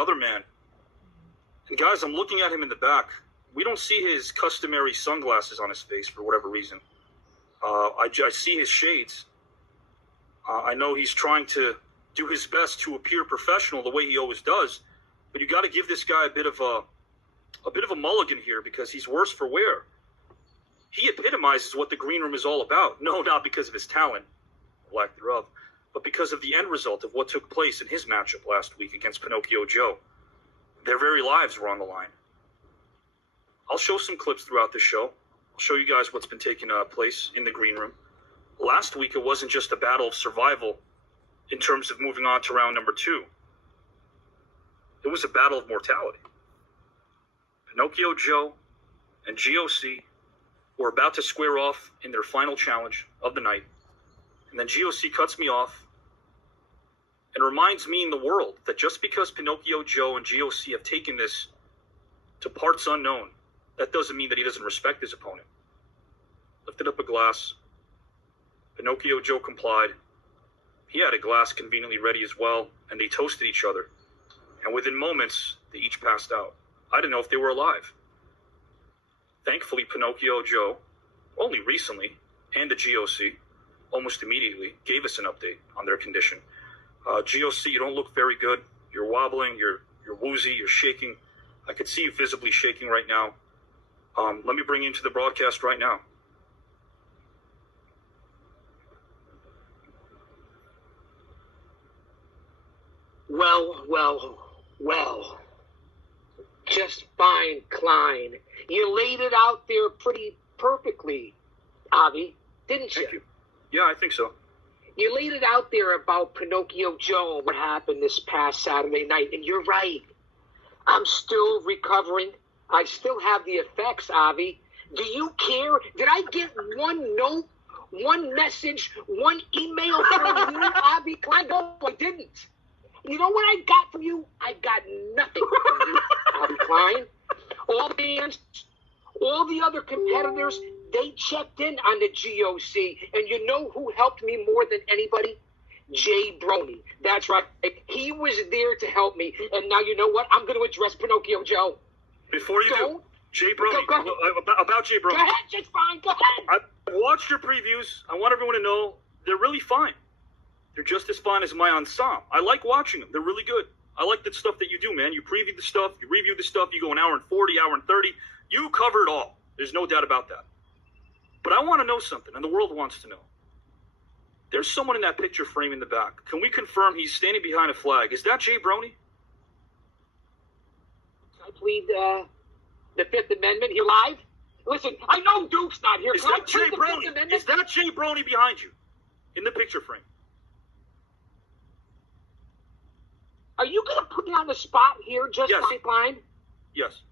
another man. And guys, I'm looking at him in the back. We don't see his customary sunglasses on his face for whatever reason. I see his shades. I know he's trying to do his best to appear professional the way he always does, but you got to give this guy a bit of a mulligan here because he's worse for wear. He epitomizes what the green room is all about. No, not because of his talent, lack thereof, but because of the end result of what took place in his matchup last week against Pinocchio Joe. Their very lives were on the line. I'll show some clips throughout the show. I'll show you guys what's been taking place in the green room. Last week, it wasn't just a battle of survival in terms of moving on to round number 2. It was a battle of mortality. Pinocchio Joe and G.O.C. were about to square off in their final challenge of the night. And then G.O.C. cuts me off and reminds me and the world that just because Pinocchio Joe and G.O.C. have taken this to parts unknown, that doesn't mean that he doesn't respect his opponent. Lifted up a glass. Pinocchio Joe complied. He had a glass conveniently ready as well, and they toasted each other. And within moments, they each passed out. I didn't know if they were alive. Thankfully, Pinocchio Joe, only recently, and the G.O.C., almost immediately, gave us an update on their condition. G.O.C., you don't look very good. You're wobbling, you're woozy, you're shaking. I could see you visibly shaking right now. Let me bring you into the broadcast right now. Well. Just fine, Klein. You laid it out there pretty perfectly, Avi, didn't you? Thank you. Yeah, I think so. You laid it out there about Pinocchio Joe and what happened this past Saturday night, and you're right. I'm still recovering. I still have the effects, Avi. Do you care? Did I get one note, one message, one email from you, Avi Klein? No, I didn't. You know what I got from you? I got nothing from you, Avi Klein. All the fans, all the other competitors, they checked in on the G.O.C. And you know who helped me more than anybody? Jay Brony. That's right. He was there to help me. And now you know what? I'm going to address Pinocchio Joe. Before you do, Jay Brony, about Jay Brony. Go ahead, just fine. Go ahead. I've watched your previews. I want everyone to know they're really fine. They're just as fine as my ensemble. I like watching them. They're really good. I like the stuff that you do, man. You preview the stuff, you review the stuff, you go an hour and 40, hour and 30. You cover it all. There's no doubt about that. But I want to know something, and the world wants to know. There's someone in that picture frame in the back. Can we confirm he's standing behind a flag? Is that Jay Brony? I plead the Fifth Amendment here live. Listen, I know Duke's not here. Is that Jay Brony? Is that Jay Brony behind you in the picture frame? Are you going to put me on the spot here, just Klein? Yes.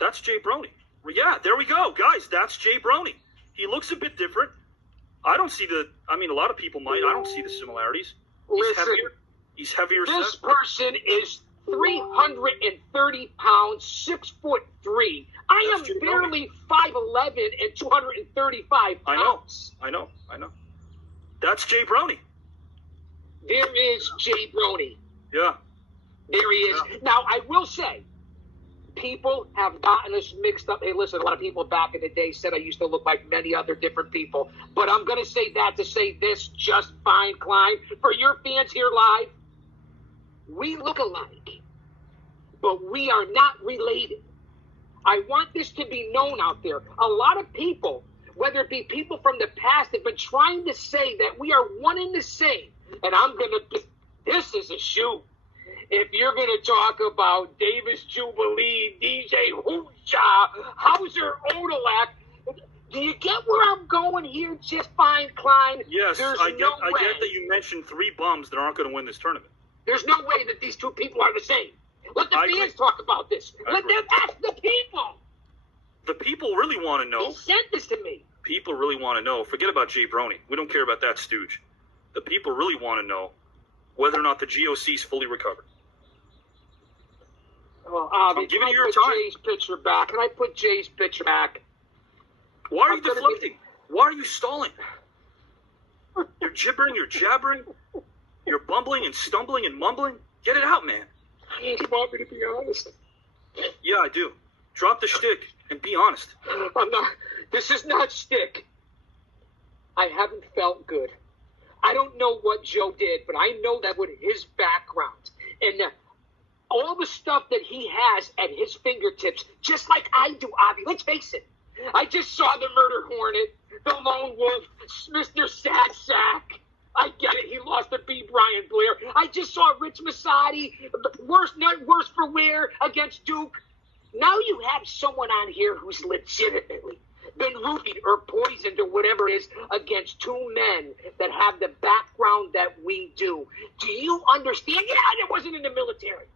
That's Jay Brony. Yeah, there we go. Guys, that's Jay Brony. He looks a bit different. I don't see a lot of people might. I don't see the similarities. He's heavier. This person is 330 pounds, 6'3". I am barely 5'11" and 235 pounds. I know. That's Jay Brony. There is Jay Brony. Yeah. There he is. Yeah. Now, I will say, people have gotten us mixed up. Hey, listen, a lot of people back in the day said I used to look like many other different people. But I'm going to say that to say this just fine, Klein. For your fans here live, we look alike, but we are not related. I want this to be known out there. A lot of people, whether it be people from the past, have been trying to say that we are one and the same. And I'm going to, this is a shoot. If you're going to talk about Davis Jubilee, DJ Hooja, Hauser Odalak, do you get where I'm going here, just fine, Klein? Yes, I get that you mentioned 3 bums that aren't going to win this tournament. There's no way that these 2 people are the same. Let the fans talk about this. Let them ask the people. The people really want to know. He sent this to me. People really want to know. Forget about Jay Brony. We don't care about that stooge. The people really want to know whether or not the G.O.C. is fully recovered. Well, Avi, I'm giving you Can your time. Jay's picture back? Can I put Jay's picture back? Why are you deflecting? Why are you stalling? You're gibbering. You're jabbering. You're bumbling and stumbling and mumbling. Get it out, man. You want me to be honest? Yeah, I do. Drop the shtick and be honest. I'm not. This is not shtick. I haven't felt good. I don't know what Joe did, but I know that with his background and all the stuff that he has at his fingertips, just like I do, Avi. Let's face it. I just saw the Murder Hornet, the Lone Wolf, Mr. Sad Sack. I get it. He lost to B. Brian Blair. I just saw Rich Masadi, worse for wear against Duke. Now you have someone on here who's legitimately been roofied or poisoned or whatever it is against two men that have the background that we do. Do you understand? Yeah, it wasn't in the military.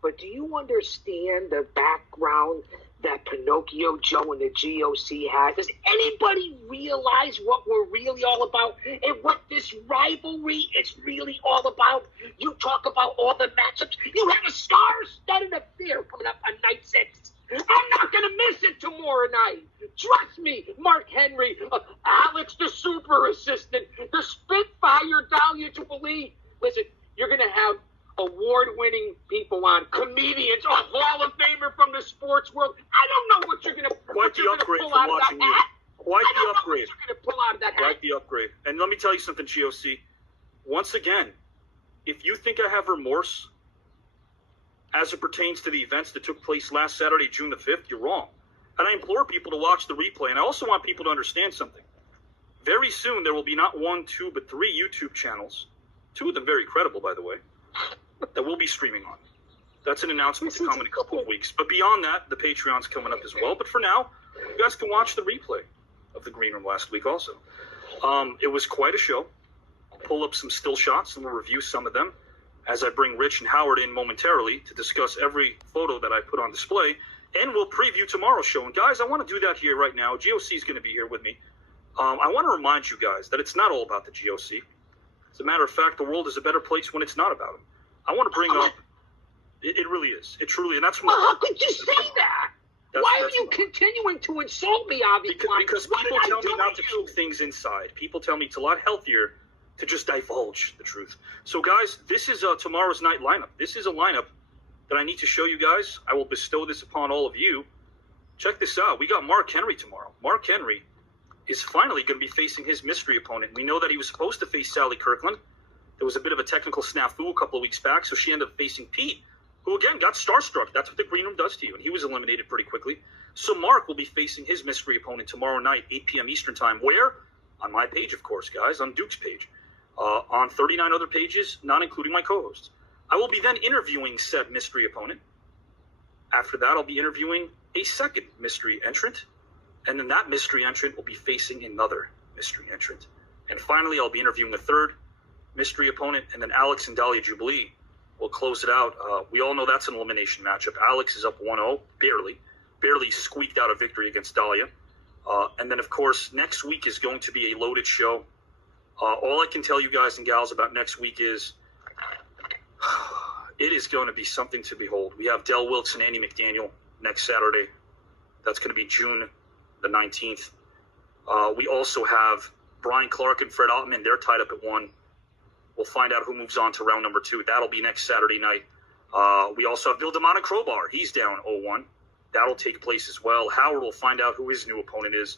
But do you understand the background that Pinocchio Joe and the G.O.C. has? Does anybody realize what we're really all about and what this rivalry is really all about? You talk about all the matchups. You have a star-studded affair coming up on night 6. I'm not going to miss it tomorrow night. Trust me, Mark Henry, Alex the super assistant, the Spitfire Dahlia Jubilee. Listen, you're going to have award-winning people on, comedians, a Hall of Famer from the sports world. I don't know what you're going to pull out of that hat. Quite the upgrade. What you're going to pull out of that hat. Quite the upgrade. And let me tell you something, G.O.C. Once again, if you think I have remorse as it pertains to the events that took place last Saturday, June the 5th, you're wrong. And I implore people to watch the replay. And I also want people to understand something. Very soon, there will be not 1, 2, but 3 YouTube channels. 2 of them very credible, by the way, that we'll be streaming on. That's an announcement to come in a couple of weeks. But beyond that, the Patreon's coming up as well. But for now, you guys can watch the replay of the Green Room last week also. It was quite a show. I'll pull up some still shots and we'll review some of them as I bring Rich and Howard in momentarily to discuss every photo that I put on display. And we'll preview tomorrow's show. And guys, I want to do that here right now. G.O.C. is going to be here with me. I want to remind you guys that it's not all about the G.O.C. As a matter of fact, the world is a better place when it's not about him. I want to bring up, it really is. It truly, and that's what. How could you say that? Why are you continuing to insult me, Avi Klein? Because people tell me not to keep things inside. People tell me it's a lot healthier to just divulge the truth. So, guys, this is tomorrow's night lineup. This is a lineup that I need to show you guys. I will bestow this upon all of you. Check this out. We got Mark Henry tomorrow. Mark Henry is finally going to be facing his mystery opponent. We know that he was supposed to face Sally Kirkland. There was a bit of a technical snafu a couple of weeks back, so she ended up facing Pete, who, again, got starstruck. That's what the Green Room does to you, and he was eliminated pretty quickly. So Mark will be facing his mystery opponent tomorrow night, 8 p.m. Eastern Time. Where? On my page, of course, guys, on Duke's page. On 39 other pages, not including my co-hosts. I will be then interviewing said mystery opponent. After that, I'll be interviewing a second mystery entrant, and then that mystery entrant will be facing another mystery entrant. And finally, I'll be interviewing a third mystery opponent, and then Alex and Dahlia Jubilee will close it out. We all know that's an elimination matchup. Alex is up 1-0, barely squeaked out a victory against Dahlia. And then, of course, next week is going to be a loaded show. All I can tell you guys and gals about next week is it is going to be something to behold. We have Del Wilkes and Andy McDaniel next Saturday. That's going to be June the 19th. We also have Brian Clark and Fred Ottman. They're tied up at 1. We'll find out who moves on to round number 2. That'll be next Saturday night. We also have Bill DeMont and Crowbar. He's down 0-1. That'll take place as well. Howard will find out who his new opponent is.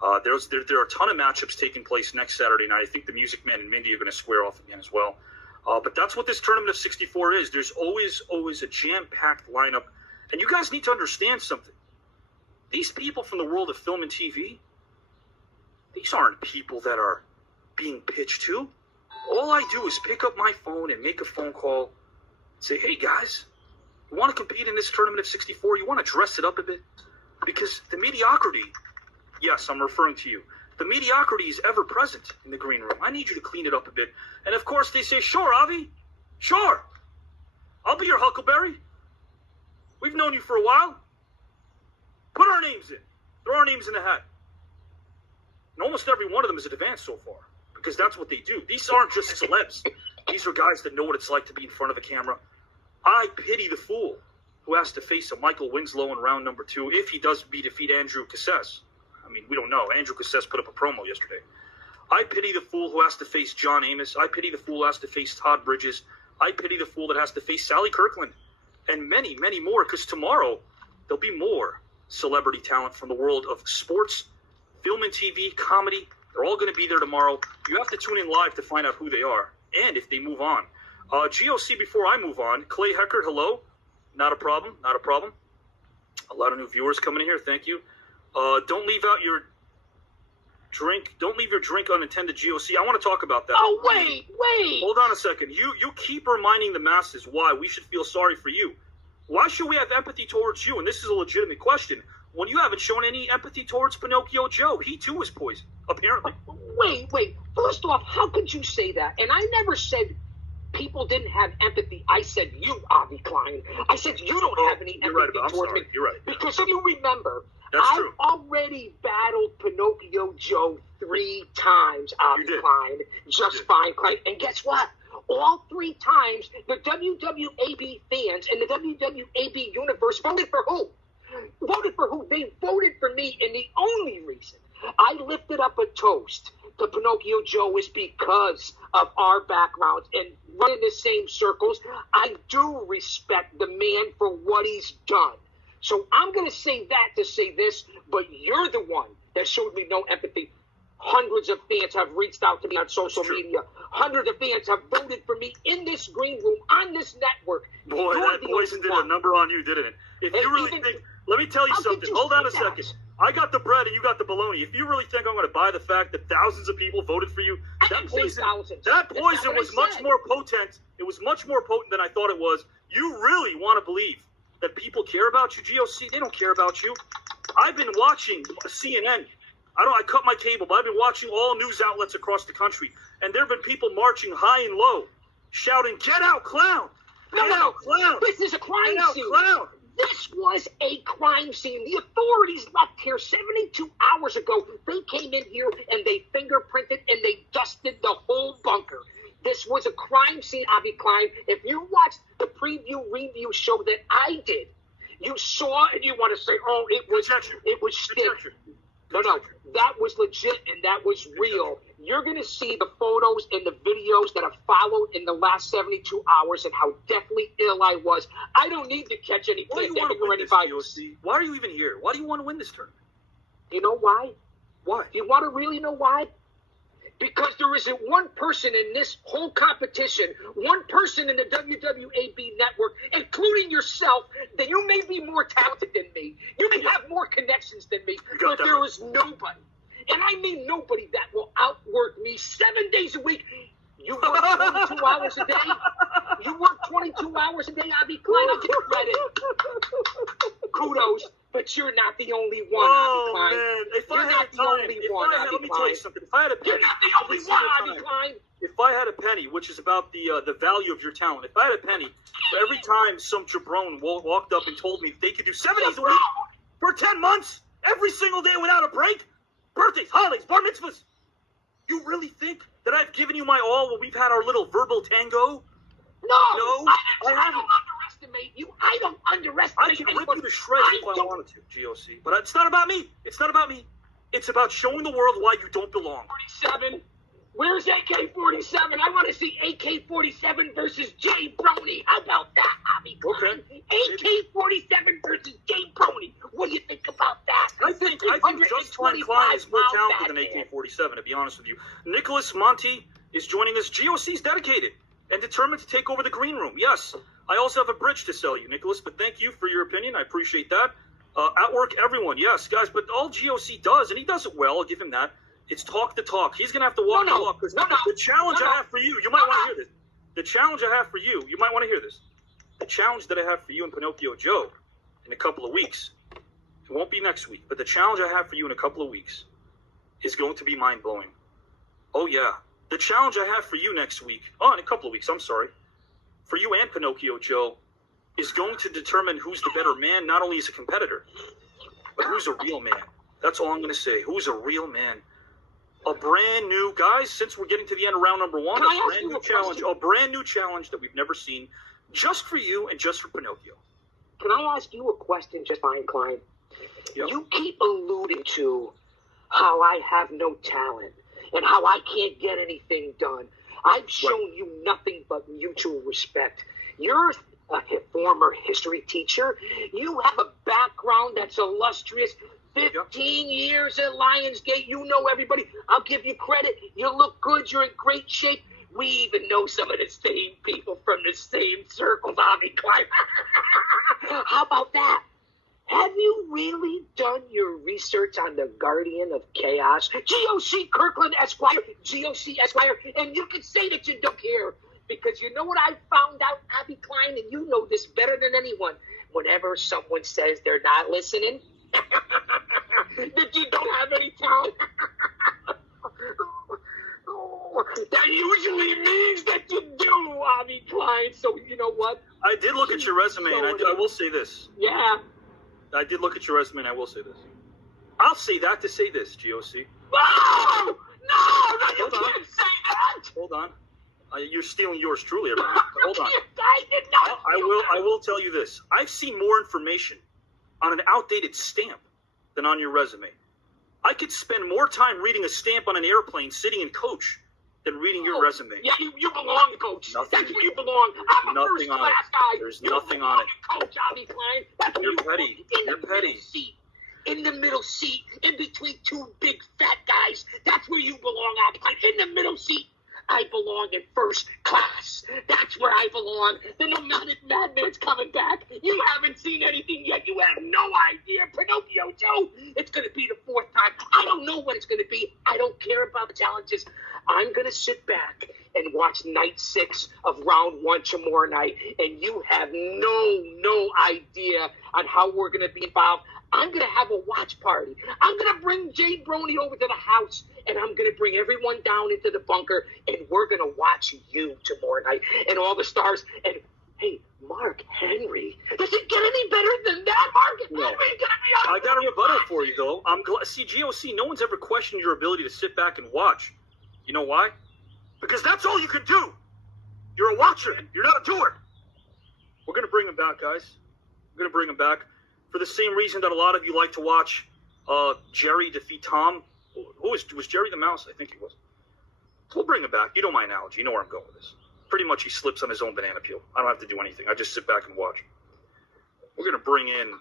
There are a ton of matchups taking place next Saturday night. I think the Music Man and Mindy are going to square off again as well. But that's what this tournament of 64 is. There's always a jam-packed lineup. And you guys need to understand something. These people from the world of film and TV, these aren't people that are being pitched to. All I do is pick up my phone and make a phone call and say, hey, guys, you want to compete in this tournament of 64? You want to dress it up a bit? Because the mediocrity, yes, I'm referring to you, the mediocrity is ever present in the Green Room. I need you to clean it up a bit. And, of course, they say, sure, Avi, sure. I'll be your Huckleberry. We've known you for a while. Put our names in. Throw our names in the hat. And almost every one of them is advanced so far, because that's what they do. These aren't just celebs. These are guys that know what it's like to be in front of a camera. I pity the fool who has to face a Michael Winslow in round number 2 if he does defeat Andrew Cassese. I mean, we don't know. Andrew Cassese put up a promo yesterday. I pity the fool who has to face John Amos. I pity the fool who has to face Todd Bridges. I pity the fool that has to face Sally Kirkland. And many, many more, because tomorrow there'll be more celebrity talent from the world of sports, film and TV, comedy. They're all going to be there tomorrow. You have to tune in live to find out who they are and if they move on. G.O.C, before I move on, Clay Heckert, hello. Not a problem, not a problem. A lot of new viewers coming in here, thank you. Don't leave out your drink. Don't leave your drink unattended, G.O.C. I want to talk about that. Oh, wait. Hold on a second. You keep reminding the masses why we should feel sorry for you. Why should we have empathy towards you? And this is a legitimate question. When you haven't shown any empathy towards Pinocchio Joe, he too was poisoned, apparently. Wait. First off, how could you say that? And I never said people didn't have empathy. I said you, Avi Klein. I said you don't have any empathy towards me. You're right. Because if you remember, That's I've true. already battled Pinocchio Joe 3 times, Avi Klein, just fine, Klein. And guess what? All 3 times, the WWAB fans and the WWAB universe voted for who? They voted for me, and the only reason I lifted up a toast to Pinocchio Joe is because of our backgrounds and running the same circles. I do respect the man for what he's done. So I'm going to say that to say this, but you're the one that showed me no empathy. Hundreds of fans have reached out to me on social media. Hundreds of fans have voted for me in this green room, on this network. Boy, that poison did a number on you, didn't it? If you really think, let me tell you something. Hold on a second. I got the bread and you got the bologna. If you really think I'm going to buy the fact that thousands of people voted for you, that poison was much more potent. It was much more potent than I thought it was. You really want to believe that people care about you, G.O.C.? They don't care about you. I've been watching CNN. I cut my cable, but I've been watching all news outlets across the country, and there have been people marching high and low, shouting, "Get out, clown! Get out, clown! This is a crime Get out, scene. clown!" This was a crime scene. The authorities left here 72 hours ago. They came in here and they fingerprinted and they dusted the whole bunker. This was a crime scene, Avi Klein. If you watched the review show that I did, you saw and you want to say, "Oh, it was stiff." No, that was legit and that was real. You're going to see the photos and the videos that have followed in the last 72 hours and how deathly ill I was. I don't need to catch any pandemic or any virus. Why are you even here? Why do you want to win this tournament? You know why? Why? You want to really know why? Because there isn't one person in this whole competition, one person in the WWAB network, including yourself, that you may be more talented than me. You may have more connections than me, but there is nobody. And I mean nobody that will outwork me 7 days a week. You work 22 hours a day. You work 22 hours a day, Avi Klein. I'll give you credit. Kudos. But you're not the only one, Avi Klein. You're not the only one, Avi Klein. Let me tell you something. If I had a penny, you're not the only one, Avi Klein. If I had a penny, which is about the value of your talent, if I had a penny for every time some jabron walked up and told me they could do 7 days a week for 10 months, every single day without a break, birthdays, holidays, bar mitzvahs, you really think that I've given you my all when we've had our little verbal tango? No, I don't underestimate you. I don't underestimate I can rip you to shreds if I wanted to, G.O.C. But it's not about me. It's not about me. It's about showing the world why you don't belong. 47. Where's AK-47? I want to see AK-47 versus Jay Brony. How about that, Avi Klein? Okay. AK-47 versus Jay Brony. What do you think about that? I think Just Klein is more talented than AK-47, to be honest with you. Nicholas Monty is joining us. G.O.C.'s dedicated and determined to take over the green room. Yes, I also have a bridge to sell you, Nicholas, but thank you for your opinion. I appreciate that. Outwork everyone. Yes, guys, but all G.O.C. does, and he does it well, I'll give him that, it's talk the talk. He's going to have to walk the walk. The challenge I have for you, you might want to hear this. The challenge I have for you, you might want to hear this. The challenge that I have for you and Pinocchio Joe in a couple of weeks, it won't be next week, but the challenge I have for you in a couple of weeks is going to be mind-blowing. Oh, yeah. The challenge I have for you next week, in a couple of weeks, I'm sorry, for you and Pinocchio Joe, is going to determine who's the better man, not only as a competitor, but who's a real man. That's all I'm going to say. Who's a real man? A brand new, guys, since we're getting to the end of round number one, a brand new challenge that we've never seen, just for you and just for Pinocchio. Can I ask you a question, just fine, Klein? Yep. You keep alluding to how I have no talent. and how I can't get anything done. I've shown you nothing but mutual respect. You're a former history teacher. You have a background that's illustrious. 15 years at Lionsgate. You know everybody. I'll give you credit. You look good. You're in great shape. We even know some of the same people from the same circles, Avi Klein. How about that? Have you really done your research on the Guardian of Chaos? G.O.C. Kirkland Esquire, G.O.C. Esquire, and you can say that you don't care. Because you know what I found out, Avi Klein, and you know this better than anyone. Whenever someone says they're not listening, that you don't have any talent, that usually means that you do, Avi Klein. So you know what? I did look at your resume, and I will say this. Yeah. I did look at your resume, and I will say this. I'll say that to say this, G.O.C. Oh, no, you can't say that. Hold on. You're stealing yours truly. Everybody. Hold on. I did not. I will tell you this. I've seen more information on an outdated stamp than on your resume. I could spend more time reading a stamp on an airplane sitting in coach than reading your resume. Yeah, you belong, Coach. Nothing. That's where you belong. I'm a Nothing on it. first-class guy. There's You nothing belong on it. Coach Avi Klein. That's where You're you petty. belong. You're petty. In the middle seat, in between two big fat guys. That's where you belong, Avi Klein. In the middle seat. I belong in first class. That's where I belong. The nomadic madman's coming back. You haven't seen anything yet. You have no idea. Pinocchio Joe, it's going to be the fourth time. I don't know what it's going to be. I don't care about the challenges. I'm going to sit back and watch night 6 of round 1 tomorrow night, and you have no idea on how we're going to be involved. I'm going to have a watch party. I'm going to bring Jay Brony over to the house, and I'm going to bring everyone down into the bunker, and we're going to watch you tomorrow night and all the stars. And, hey, Mark Henry, does it get any better than that? Mark Henry's going to be on. I got a rebuttal for you, though. I'm glad. See, GOC, no one's ever questioned your ability to sit back and watch. You know why? Because that's all you can do. You're a watcher. You're not a doer. We're going to bring him back, guys. We're going to bring him back. For the same reason that a lot of you like to watch Jerry defeat Tom. Who was Jerry the Mouse? I think he was. We'll bring him back. You know my analogy. You know where I'm going with this. Pretty much he slips on his own banana peel. I don't have to do anything. I just sit back and watch. We're going to bring in